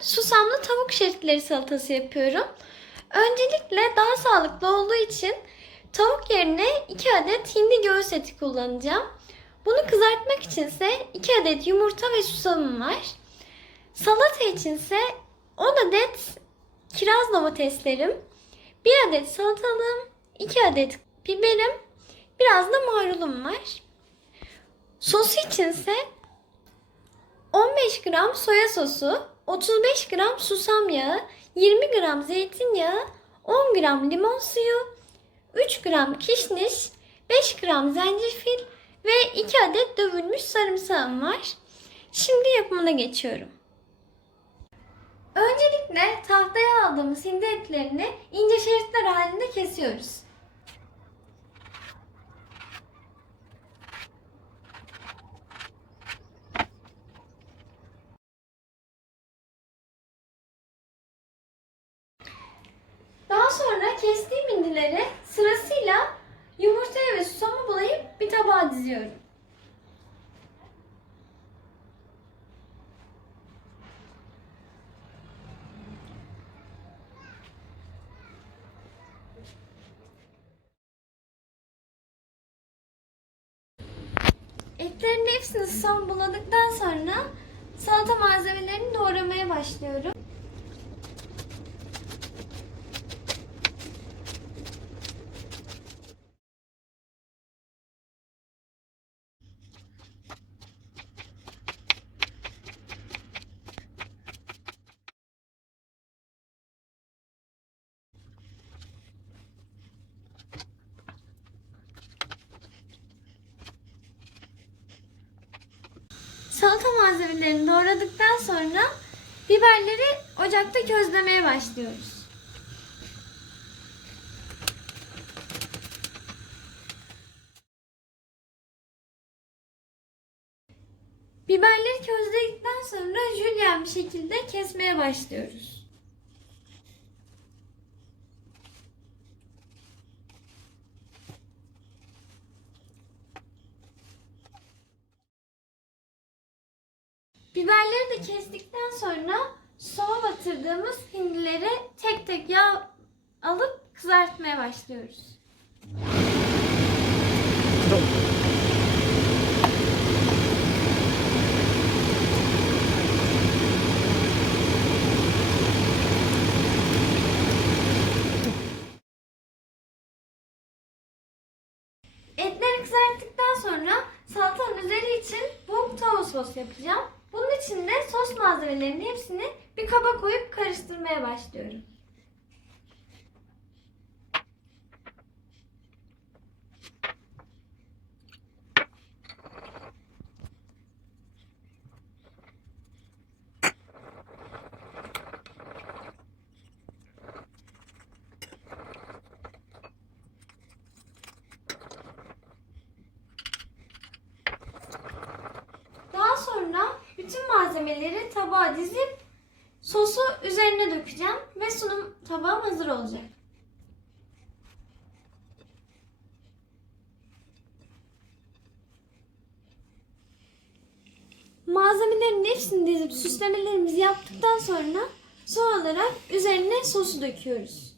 Susamlı tavuk şeritleri salatası yapıyorum. Öncelikle daha sağlıklı olduğu için tavuk yerine 2 adet hindi göğüs eti kullanacağım. Bunu kızartmak içinse 2 adet yumurta ve susamım var. Salata içinse 10 adet kiraz domateslerim, 1 adet salatalığım, 2 adet biberim, biraz da marulum var. Sosu içinse 15 gram soya sosu, 35 gram susam yağı, 20 gram zeytinyağı, 10 gram limon suyu, 3 gram kişniş, 5 gram zencefil ve 2 adet dövülmüş sarımsağım var. Şimdi yapımına geçiyorum. Öncelikle tahtaya aldığımız hindi etlerini ince şeritler halinde kesiyoruz. Daha sonra kestiğim hindileri sırasıyla yumurtaya ve susama bulayıp bir tabağa diziyorum. Etlerin hepsini susam buladıktan sonra salata malzemelerini doğramaya başlıyorum. Salata malzemelerini doğradıktan sonra biberleri ocakta közlemeye başlıyoruz. Biberleri közledikten sonra jülyen bir şekilde kesmeye başlıyoruz. Biberleri de kestikten sonra soğan batırdığımız hindileri tek tek yağ alıp kızartmaya başlıyoruz. Etleri kızarttıktan sonra salatanın üzeri için bu tavuk sos yapacağım. Bunun için de sos malzemelerinin hepsini bir kaba koyup karıştırmaya başlıyorum. Daha sonra bütün malzemeleri tabağa dizip sosu üzerine dökeceğim ve sunum tabağım hazır olacak. Malzemelerin hepsini dizip süslemelerimizi yaptıktan sonra son olarak üzerine sosu döküyoruz.